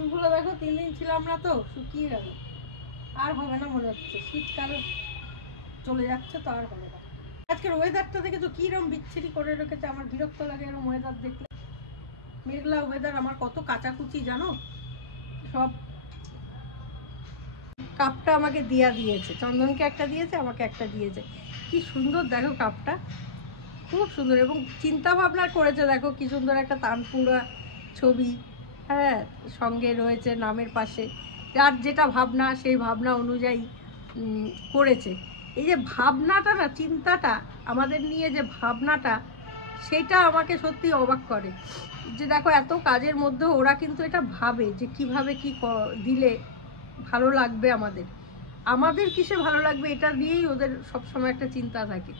ফুলগুলো দেখো 3 দিন ছিলাম না তো শুকিয়ে গেল, আর হবে না মনে হচ্ছে, শীতকাল চলে যাচ্ছে তো আর হবে না। আজকের ওয়েদারটা দেখে তো কিরম বিচ্ছিরি করে রেখেছে, আমার বিরক্ত লাগে এরকম ওয়েদার দেখলে। মেঘলা ওয়েদার, আমার কত কাচাকুচি জানো সব। কাপটা আমাকে দিয়েছে, চন্দনকে একটা দিয়েছে, আমাকে একটা দিয়েছে। কি সুন্দর দেখো কাপটা, খুব সুন্দর। এবং চিন্তা ভাবনা করেছে দেখো কি সুন্দর একটা তানপুরা ছবি, হ্যাঁ, সঙ্গে রয়েছে নামের পাশে। যার যেটা ভাবনা সেই ভাবনা অনুযায়ী করেছে। এই যে ভাবনাটা না, চিন্তাটা আমাদের নিয়ে যে ভাবনাটা, সেটা আমাকে সত্যি অবাক করে। যে দেখো এত কাজের মধ্যেও ওরা কিন্তু এটা ভাবে যে কিভাবে কি দিলে ভালো লাগবে, আমাদের কিসে ভালো লাগবে, এটা দিয়েই ওদের সবসময় একটা চিন্তা থাকে।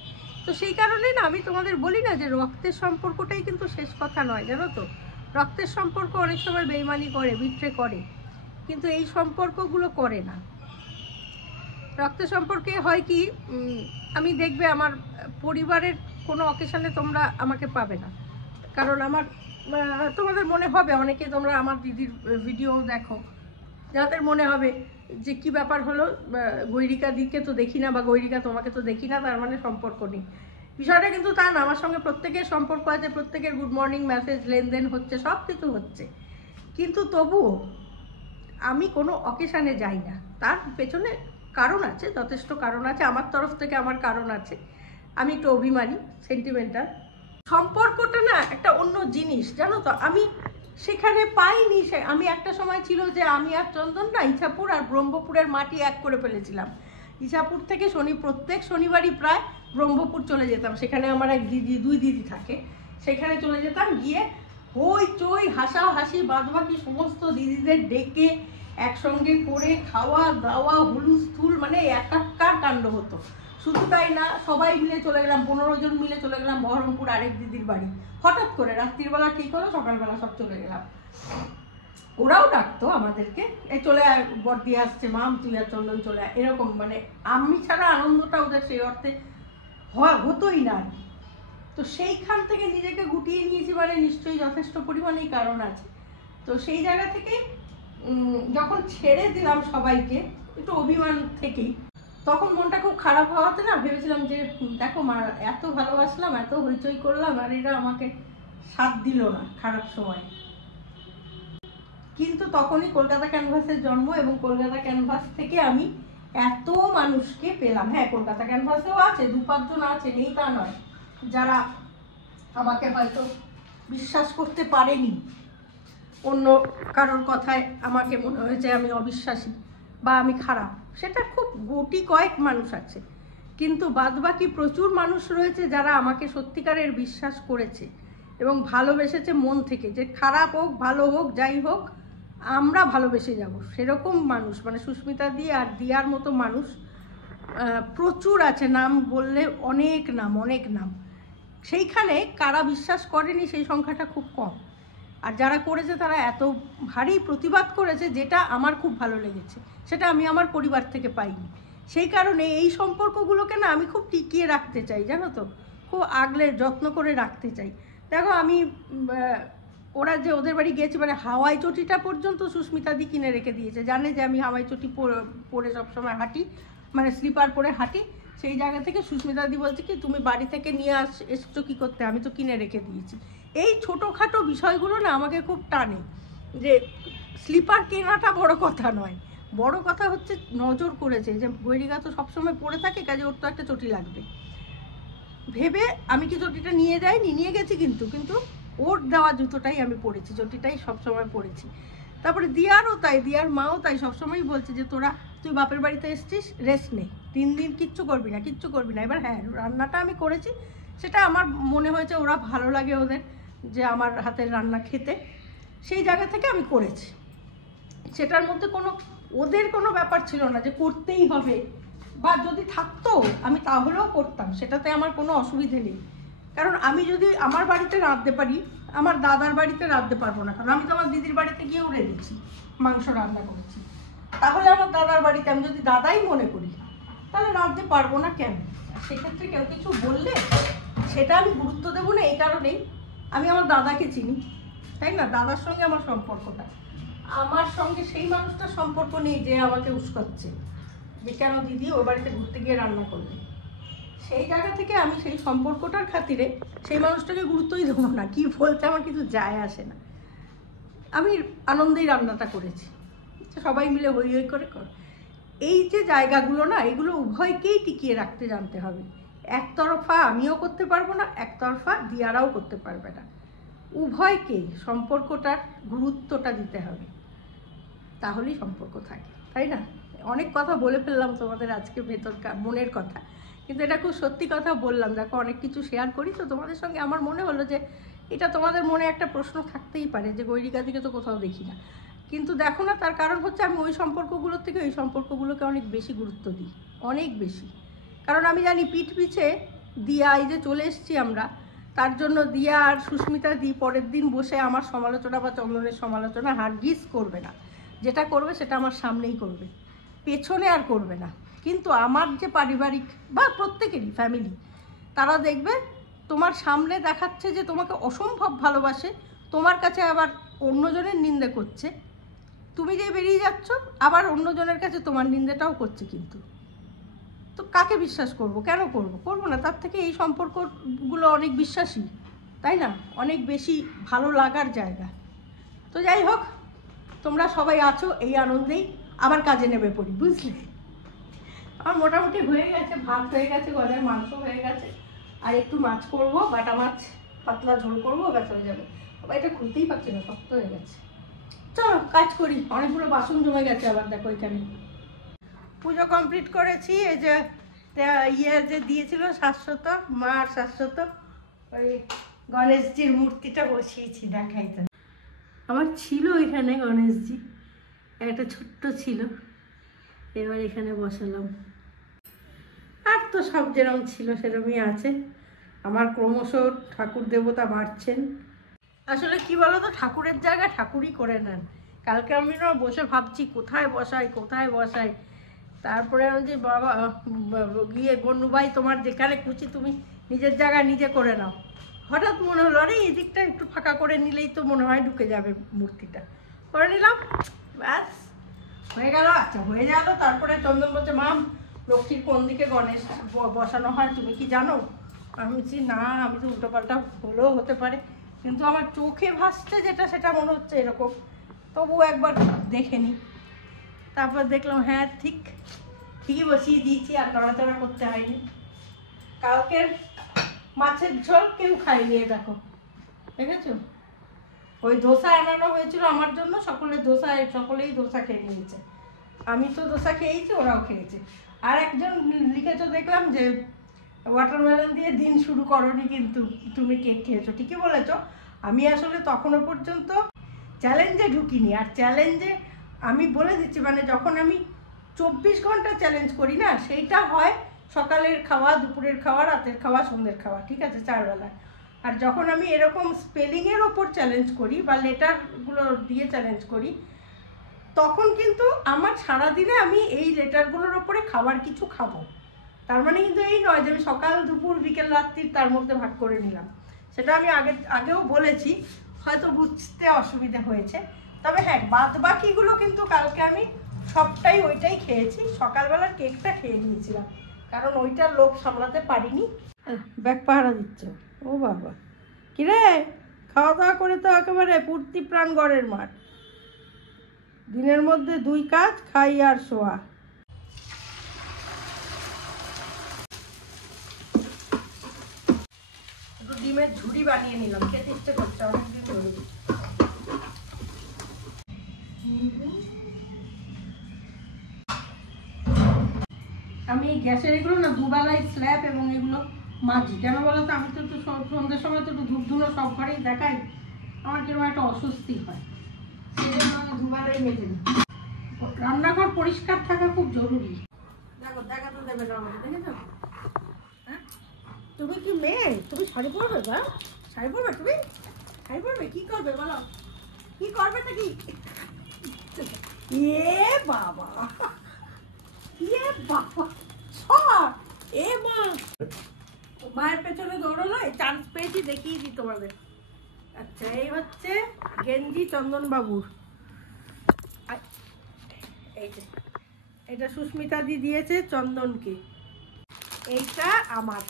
তো সেই কারণেই না আমি তোমাদের বলি না যে রক্তের সম্পর্কটাই কিন্তু শেষ কথা নয়, জানো তো। রক্তের সম্পর্ক অনেক সময় বেইমানি করে, বিট্রে করে, কিন্তু এই সম্পর্কগুলো করে না। রক্তের সম্পর্কে হয় কি, আমি দেখবে আমার পরিবারের কোনো অকেশনে তোমরা আমাকে পাবে না, কারণ আমার তোমাদের মনে হবে, অনেকে তোমরা আমার দিদির ভিডিও দেখো, যাদের মনে হবে যে কি ব্যাপার হলো, গৈরিকা দিকে তো দেখি না, বা গৈরিকা তোমাকে তো দেখি না, তার মানে সম্পর্ক নেই। বিষয়টা কিন্তু তা না, আমার সঙ্গে প্রত্যেকের সম্পর্ক আছে, প্রত্যেকের গুড মর্নিং মেসেজ, লেনদেন হচ্ছে, সব কিছু হচ্ছে, কিন্তু তবুও আমি কোনো অকেশানে যাই না। তার পেছনে কারণ আছে, যথেষ্ট কারণ আছে, আমার তরফ থেকে আমার কারণ আছে। আমি একটু অভিমানী, সেন্টিমেন্টাল। সম্পর্কটা না একটা অন্য জিনিস, জানো তো। আমি সেখানে পাইনি, আমি একটা সময় ছিল যে আমি আর চন্দন না ইছাপুর আর ব্রহ্মপুরের মাটি এক করে ফেলেছিলাম। ইছাপুর থেকে প্রত্যেক শনিবারই প্রায় ব্রহ্মপুর চলে যেতাম, সেখানে আমার এক দিদি, 2 দিদি থাকে, সেখানে চলে যেতাম, গিয়ে হই চই হাসাহাসি বাদবাকি সমস্ত দিদিদের ডেকে একসঙ্গে করে খাওয়া দাওয়া হুলুস্থুল, মানে একাকার কাণ্ড হতো। শুধু তাই না, সবাই মিলে চলে গেলাম, 15 জন মিলে চলে গেলাম বহরমপুর আরেক দিদির বাড়ি। হঠাৎ করে রাত্রির বেলা ঠিক হলো, সকালবেলা সব চলে গেলাম। ওরাও ডাকতো আমাদেরকে, এই চলে আয়, বর্দি আসছে, মাম তুই আর চন্দন চলে আয়, এরকম। মানে আমি ছাড়া আনন্দটা ওদের সেই অর্থে হতোই না। তো সেইখান থেকে নিজেকে গুটিয়ে নিয়েছি, মানে নিশ্চয়ই যথেষ্ট পরিমাণেই কারণ আছে। তো সেই জায়গা থেকে যখন ছেড়ে দিলাম সবাইকে, একটু অভিমান থেকেই, তখন মনটা খুব খারাপ হওয়াতে না ভেবেছিলাম যে দেখো মা, এত ভালোবাসলাম, এত হইচই করলাম, আর এরা আমাকে সাথ দিল না খারাপ সময়। কিন্তু তখনই কলকাতা ক্যানভাসের জন্ম, এবং কলকাতা ক্যানভাস থেকে আমি এত মানুষকে পেলাম। হ্যাঁ, কলকাতা ক্যানভাসেও আছে 2-5 জন আছে, নেই তা নয়, যারা আমাকে হয়তো বিশ্বাস করতে পারেনি, অন্য কারোর কথায় আমাকে মনে হয়েছে আমি অবিশ্বাসী বা আমি খারাপ, সেটা খুব গুটি কয়েক মানুষ আছে। কিন্তু বাদবাকি প্রচুর মানুষ রয়েছে যারা আমাকে সত্যিকারের বিশ্বাস করেছে এবং ভালোবেসেছে মন থেকে, যে খারাপ হোক ভালো হোক যাই হোক আমরা ভালোবেসে যাব, সেরকম মানুষ। মানে সুস্মিতা দি আর দিয়ার মতো মানুষ প্রচুর আছে, নাম বললে অনেক নাম, অনেক নাম। সেইখানে কারা বিশ্বাস করেনি সেই সংখ্যাটা খুব কম, আর যারা করেছে তারা এত ভারী প্রতিবাদ করেছে, যেটা আমার খুব ভালো লেগেছে, সেটা আমি আমার পরিবার থেকে পাইনি। সেই কারণে এই সম্পর্কগুলোকে না আমি খুব টিকিয়ে রাখতে চাই, জানো তো, খুব আগলে যত্ন করে রাখতে চাই। দেখো আমি ওরা যে ওদের বাড়ি গিয়েছে, মানে হাওয়াই চটিটা পর্যন্ত সুস্মিতা দি কিনে রেখে দিয়েছে, জানে যে আমি হাওয়াই চটি পরে সবসময় হাঁটি, মানে স্লিপার পরে হাঁটি। সেই জায়গা থেকে সুস্মিতা দি বলছে কি, তুমি বাড়ি থেকে নিয়ে এসছো কী করতে, আমি তো কিনে রেখে দিয়েছি। এই ছোটোখাটো বিষয়গুলো না আমাকে খুব টানে, যে স্লিপার কেনাটা বড় কথা নয়, বড় কথা হচ্ছে নজর করেছে যে গৈরিকা তো সবসময় পরে থাকে, কাজে ওর তো একটা চটি লাগবে ভেবে আমি কি চটিটা নিয়ে যাইনি, নিয়ে গেছি, কিন্তু ওর দেওয়া জুতোটাই আমি পরেছি, চটিটাই সবসময় পরেছি। তারপরে দিয়ারও তাই, দিয়ার মাও তাই, সবসময়ই বলছে যে তুই বাপের বাড়িতে এসছিস, রেস্ট নে, 3 দিন কিচ্ছু করবি না। এবার হ্যাঁ, রান্নাটা আমি করেছি, সেটা আমার মনে হয়েছে ওরা ভালো লাগে ওদের যে আমার হাতের রান্না খেতে, সেই জায়গা থেকে আমি করেছি। সেটার মধ্যে ওদের কোনো ব্যাপার ছিল না যে করতেই হবে, বা যদি থাকতো আমি তাহলেও করতাম, সেটাতে আমার কোনো অসুবিধে নেই। কারণ আমি যদি আমার বাড়িতে রাঁধতে পারি, আমার দাদার বাড়িতে রাঁধতে পারবো না, কারণ আমি তো আমার দিদির বাড়িতে গিয়েও রেঁধেছি, মাংস রান্না করেছি। তাহলে আমার দাদার বাড়িতে আমি যদি দাদাই মনে করি, তাহলে রাঁধতে পারবো না কেন? সেক্ষেত্রে কেউ কিছু বললে সেটা আমি গুরুত্ব দেবো না, এই কারণেই আমি আমার দাদাকে চিনি, তাই না, দাদার সঙ্গে আমার সম্পর্কটা। আমার সঙ্গে সেই মানুষটার সম্পর্ক নেই যে আমাকে উস্কাচ্ছে যে কেন দিদি ওর বাড়িতে ঘুরতে গিয়ে রান্না করবে। সেই জায়গা থেকে আমি সেই সম্পর্কটার খাতিরে সেই মানুষটাকে গুরুত্বই দেবো না, কি বলতে আমার কিছু যায় আসে না। আমি আনন্দেই রান্নাটা করেছি, সবাই মিলে হই হই করে কর। এই যে জায়গাগুলো না, এগুলো উভয়কেই টিকিয়ে রাখতে জানতে হবে। একতরফা আমিও করতে পারবো না, একতরফা দিয়ারাও করতে পারবে না। উভয়কেই সম্পর্কটার গুরুত্বটা দিতে হবে, তাহলেই সম্পর্ক থাকে, তাই না? অনেক কথা বলে ফেললাম তোমাদের আজকে ভেতরকার মনের কথা, কিন্তু এটা খুব সত্যি কথা বললাম। দেখো অনেক কিছু শেয়ার করি তো তোমাদের সঙ্গে, আমার মনে হলো যে এটা তোমাদের মনে একটা প্রশ্ন থাকতেই পারে যে গৈরিকা দিকে তো কোথাও দেখি না, কিন্তু দেখো না, তার কারণ হচ্ছে আমি ওই সম্পর্কগুলোর থেকে ওই সম্পর্কগুলোকে অনেক বেশি গুরুত্ব দিই, অনেক বেশি। কারণ আমি জানি পিঠ পিছে দিয়া এই যে চলে এসেছি আমরা, তার জন্য দিয়া আর সুস্মিতা দি পরের দিন বসে আমার সমালোচনা বা চন্দনের সমালোচনা হারগিজ করবে না। যেটা করবে সেটা আমার সামনেই করবে, পেছনে আর করবে না। কিন্তু আমার যে পারিবারিক বা প্রত্যেকেরই ফ্যামিলি, তারা দেখবে তোমার সামনে দেখাচ্ছে যে তোমাকে অসম্ভব ভালোবাসে, তোমার কাছে আবার অন্যজনের নিন্দে করছে। তুমি যে বেরিয়ে যাচ্ছ আবার অন্যজনের কাছে তোমার নিন্দাটাও করছে, কিন্তু তো কাকে বিশ্বাস করব? কেন করব না? তার থেকে এই সম্পর্কগুলো অনেক বিশ্বাসী, তাই না? অনেক বেশি ভালো লাগার জায়গা। তো যাই হোক, তোমরা সবাই আছো, এই আনন্দেই আবার কাজে নেমে পড়ি, বুঝলে? আমার মোটামুটি হয়ে গেছে, ভাত হয়ে গেছে, গলায় মাংস হয়ে গেছে, আর একটু মাছ করব, বাটা মাছ পাতলা ঝোল করবো, ব্যাস হয়ে যাবে। এটা খুলতেই পারছি না, শক্ত হয়ে গেছে। চলো কাজ করি, অনেকগুলো বাসন জমে গেছে আবার, দেখো এখানে। পুজো কমপ্লিট করেছি, এই যে ইয়ে যে দিয়েছিল শাশ্বত, মা আর শাশ্বত, ওই গণেশজির মূর্তিটা বসিয়েছি, দেখাই তো। আমার ছিল এখানে গণেশজি, একটা ছোট্ট ছিল, এবার এখানে বসালাম। আর তো সব যেরকম ছিল সেরকমই আছে। আমার ক্রমশ ঠাকুর দেবতা বাড়ছেন। আসলে কি বলো তো, ঠাকুরের জায়গা ঠাকুরই করে নেন। কালকে আমি না বসে ভাবছি কোথায় বসাই। তারপরে আমি যে বাবা গিয়ে গন্নু ভাই, তোমার যেখানে খুশি তুমি নিজের জায়গা নিজে করে নাও। হঠাৎ মনে হলো আরে এই দিকটা একটু ফাঁকা করে নিলেই তো মনে হয় ঢুকে যাবে মূর্তিটা, করে নিলাম, ব্যাস হয়ে গেল। আচ্ছা হয়ে গেল। তারপরে চন্দন বলছে মাম লক্ষ্মীর কোন দিকে গণেশ বসানো হয় তুমি কি জানো? আমি বলছি না, আমি তো উল্টোপাল্টা হলেও হতে পারে, কিন্তু আমার চোখে ভাসছে যেটা সেটা মনে হচ্ছে এরকম, তবু একবার দেখে নি। তারপর দেখলাম হ্যাঁ ঠিকই বসিয়ে দিয়েছি, আর নড়াচড়া করতে হয়নি। কালকের মাছের ঝোল কেউ খায়নি, দেখো দেখেছো? ওই ধোসা আনানো হয়েছিল আমার জন্য, সকলেই ধোসা খেয়ে নিয়েছে। আমি তো ধোসা খেয়েছি, ওরাও খেয়েছে। আর একজন লিখেছো দেখলাম যে ওয়াটারমেলন দিয়ে দিন শুরু করনি, কিন্তু তুমি কেক খেয়েছো। ঠিকই বলেছো, আমি আসলে তখনও পর্যন্ত চ্যালেঞ্জে ঢুকিনি। আর চ্যালেঞ্জে আমি বলে দিচ্ছি, মানে যখন আমি 24 ঘন্টা চ্যালেঞ্জ করি না, সেইটা হয় সকালের খাওয়া, দুপুরের খাওয়া, রাতের খাওয়া, সন্ধ্যের খাওয়া, ঠিক আছে, 4 বেলায়। আর যখন আমি এরকম স্পেলিংয়ের ওপর চ্যালেঞ্জ করি বা লেটারগুলো দিয়ে চ্যালেঞ্জ করি, তখন কিন্তু আমার সারাদিনে আমি এই লেটারগুলোর ওপরে খাবার কিছু খাবো। তার মানে কিন্তু এই নয় যে আমি সকাল দুপুর বিকেল রাত্রি তার মধ্যে ভাগ করে নিলাম। সেটা আমি আগেও বলেছি, হয়তো বুঝতে অসুবিধা হয়েছে। তবে হ্যাঁ, বাদ বাকিগুলো কিন্তু কালকে আমি সবটাই ওইটাই খেয়েছি। সকালবেলার কেকটা খেয়ে নিয়েছিলাম, কারণ ওইটার লোভ সামলাতে পারিনি। ব্যাগ পাহারা দিচ্ছে, ও বাবা কিরে, খাওয়া দাওয়া করে তো একেবারে পূর্তি প্রাণ গড়ের মাঠ। দিনের মধ্যে 2 কাজ, খাই আর শোয়া। একটু ডিমের ঝুড়ি বানিয়ে নিলাম, খেতে ইচ্ছে করছে অনেকদিন ধরে। আমি গ্যাসের এগুলো না দুবেলায় স্ল্যাব এবং এগুলো মাজি। কেন বলো তো, আমি তো একটু সন্ধ্যের সময় তো একটু ধূপ ধুনো সব ঘরেই দেখাই, আমার কিরকম একটা অস্বস্তি হয়, সেই জন্য আমি দুবেলাই মেজে নিই। রান্নাঘর পরিষ্কার থাকা খুব জরুরি। দেখো দেখাতে দেবে না আমাকে, দেখেছো? হ্যাঁ, তুমি কি মেয়ে? তুমি শাড়ি পরবে? বা শাড়ি পরবে, তুমি শাড়ি পরবে? কি করবে বলো, কি করবেটা কি? এ বাবা, এ বাবা, এ মা, মায়ের পেছনে দৌড়লো, চান্স পেয়েছি, দেখিয়ে দিই তোমাদের। আচ্ছা, এই হচ্ছে গেঞ্জি চন্দন বাবুর, এই যে এটা সুস্মিতা দি দিয়েছে চন্দনকে, এইটা আমার,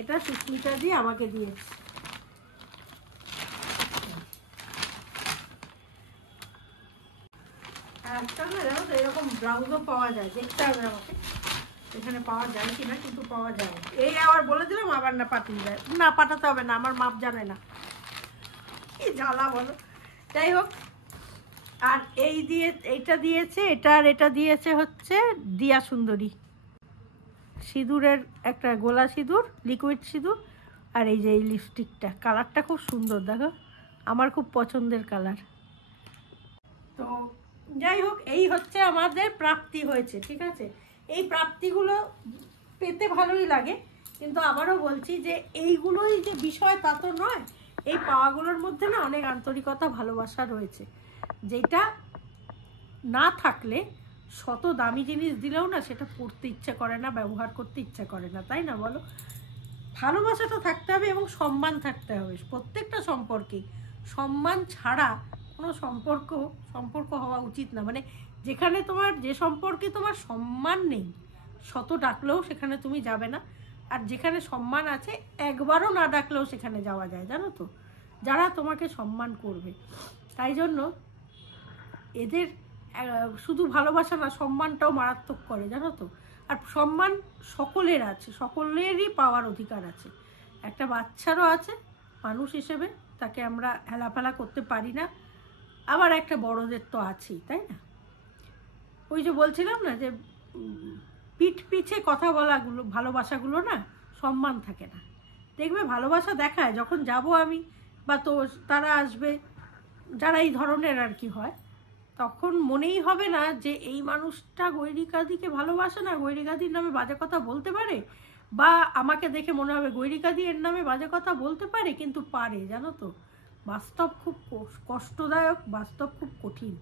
এটা সুস্মিতা দি আমাকে দিয়েছে। একটা না জানো তো এরকম ব্লাউজও পাওয়া যায়, দেখতে হবে আমাকে এখানে পাওয়া যায় কিনা, কিন্তু পাওয়া যায়। এই আবার বলে দিলাম আবার না পাঠিয়ে যায়, না পাঠাতে হবে না, আমার মাপ জানে না, কি জ্বালা বলো। যাই হোক, আর এইটা দিয়েছে, এটা আর এটা দিয়েছে হচ্ছে দিয়া সুন্দরী সিঁদুরের একটা গোলা সিঁদুর, লিকুইড সিঁদুর। আর এই যে এই লিপস্টিকটা, কালারটা খুব সুন্দর, দেখো আমার খুব পছন্দের কালার। তো যাই হোক, এই হচ্ছে আমাদের প্রাপ্তি হয়েছে, ঠিক আছে। এই প্রাপ্তিগুলো পেতে ভালোই লাগে, কিন্তু আবারও বলছি যে এইগুলোই যে বিষয় তা তো নয়। এই পাওয়াগুলোর মধ্যে না অনেক আন্তরিকতা, ভালোবাসা রয়েছে, যেটা না থাকলে শত দামি জিনিস দিলেও না সেটা পড়তে ইচ্ছা করে না, ব্যবহার করতে ইচ্ছা করে না, তাই না বলো? ভালোবাসাটা থাকতে হবে এবং সম্মান থাকতে হবে প্রত্যেকটা সম্পর্কেই। সম্মান ছাড়া কোনো সম্পর্ক হওয়া উচিত না। মানে যেখানে তোমার, যে সম্পর্কে তোমার সম্মান নেই, শত ডাকলেও সেখানে তুমি যাবে না। আর যেখানে সম্মান আছে, একবারও না ডাকলেও সেখানে যাওয়া যায়, জানো তো, যারা তোমাকে সম্মান করবে। তাই জন্য এদের শুধু ভালোবাসা না, সম্মানটাও মারাত্মক করে, জানো তো। আর সম্মান সকলের আছে, সকলেরই পাওয়ার অধিকার আছে। একটা বাচ্চারও আছে, মানুষ হিসেবে তাকে আমরা হেলাফেলা করতে পারি না, আবার একটা বড়দের তো আছেই, তাই না? ওই যে বলছিলাম না যে পিঠ পিছে কথা বলাগুলো, ভালোবাসাগুলো না সম্মান থাকে না। দেখবে ভালোবাসা দেখায় যখন যাব আমি, বা তো তারা আসবে, যারা এই ধরনের আর কি হয়, তখন মনেই হবে না যে এই মানুষটা গৈরিকাদিকে ভালোবাসে না, গৈরিকাদির নামে বাজে কথা বলতে পারে, বা আমাকে দেখে মনে হবে গৈরিকাদি এর নামে বাজে কথা বলতে পারে, কিন্তু পারে, জানো তো। বাস্তব খুব কষ্টদায়ক, বাস্তব খুব কঠিন।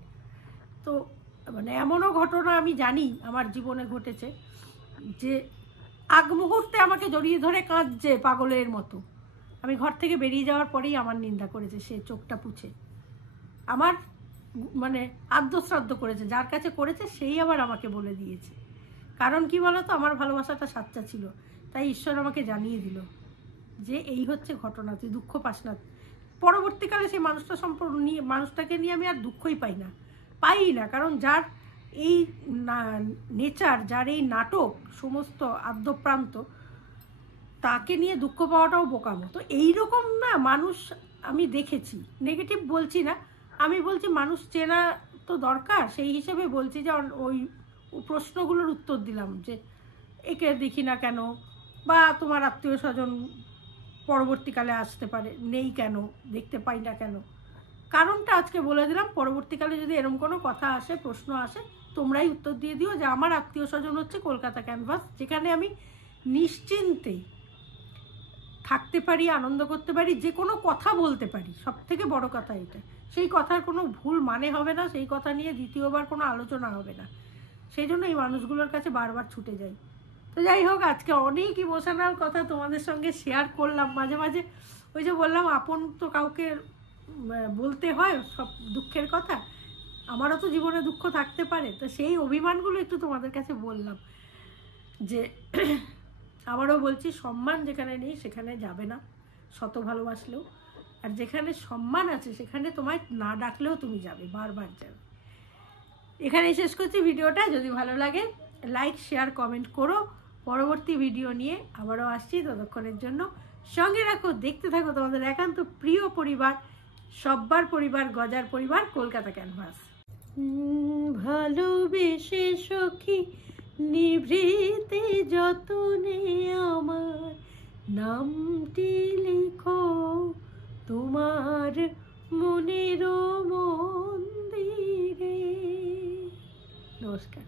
তো মানে এমনও ঘটনা আমি জানি আমার জীবনে ঘটেছে, যে আগ মুহূর্তে আমাকে জড়িয়ে ধরে কাঁদছে পাগলের মতো, আমি ঘর থেকে বেরিয়ে যাওয়ার পরেই আমার নিন্দা করেছে, সে চোখটা পুছে আমার মানে আদ্যশ্রাদ্ধ করেছে, যার কাছে করেছে সেই আবার আমাকে বলে দিয়েছে। কারণ কি বলতো, আমার ভালোবাসাটা সাচ্চা ছিল, তাই ঈশ্বর আমাকে জানিয়ে দিল যে এই হচ্ছে ঘটনা, তুই দুঃখ পাস না। পরবর্তীকালে সেই মানুষটাকে নিয়ে আমি আর দুঃখই পাই না, কারণ যার এই নেচার, যার এই নাটক সমস্ত আদ্যপ্রান্ত, তাকে নিয়ে দুঃখ পাওয়াটাও বোকামো। তো এইরকম না মানুষ আমি দেখেছি, নেগেটিভ বলছি না, আমি বলছি মানুষ চেনা তো দরকার, সেই হিসেবে বলছি। যে ওই প্রশ্নগুলোর উত্তর দিলাম, যে একে দেখি না কেন, বা তোমার আত্মীয় স্বজন পরবর্তীকালে আসতে পারে, নেই কেন, দেখতে পাই না কেন, কারণটা আজকে বলে দিলাম। পরবর্তীকালে যদি এরকম কোনো কথা আসে, প্রশ্ন আসে, তোমরাই উত্তর দিয়ে দিও যে আমার আত্মীয় স্বজন হচ্ছে কলকাতা ক্যানভাস, যেখানে আমি নিশ্চিন্তে থাকতে পারি, আনন্দ করতে পারি, যে কোনো কথা বলতে পারি। সব থেকে বড় কথা এটা, সেই কথার কোনো ভুল মানে হবে না, সেই কথা নিয়ে দ্বিতীয়বার কোনো আলোচনা হবে না। সেই জন্য এই মানুষগুলোর কাছে বারবার ছুটে যাই। তো যাই হোক, আজকে অনেক ইমোশনাল কথা তোমাদের সঙ্গে শেয়ার করলাম। মাঝে মাঝে ওই যে বললাম, আপন তো কাউকে বলতে হয় সব দুঃখের কথা, আমারও তো জীবনে দুঃখ থাকতে পারে, তো সেই অভিমানগুলো একটু তোমাদের কাছে বললাম। যে আবারও বলছি, সম্মান যেখানে নেই সেখানে যাবে না শত ভালোবাসলেও, আর যেখানে সম্মান আছে সেখানে তোমায় না ডাকলেও তুমি যাবে, বারবার যাবে। এখানেই শেষ করছি ভিডিওটা। যদি ভালো লাগে লাইক, শেয়ার, কমেন্ট করো। পরবর্তী ভিডিও নিয়ে আবারও আসছি, ততক্ষণের জন্য সঙ্গে রাখো, দেখতে থাকো তোমাদের একান্ত প্রিয় পরিবার, সব্বার পরিবার, গজার পরিবার, কলকাতা ক্যানভাস। ভালোবেসে সখী নিভৃতে যতনে আমার নামটি লিখো তোমার মনের মন্দিরে। নমস্কার।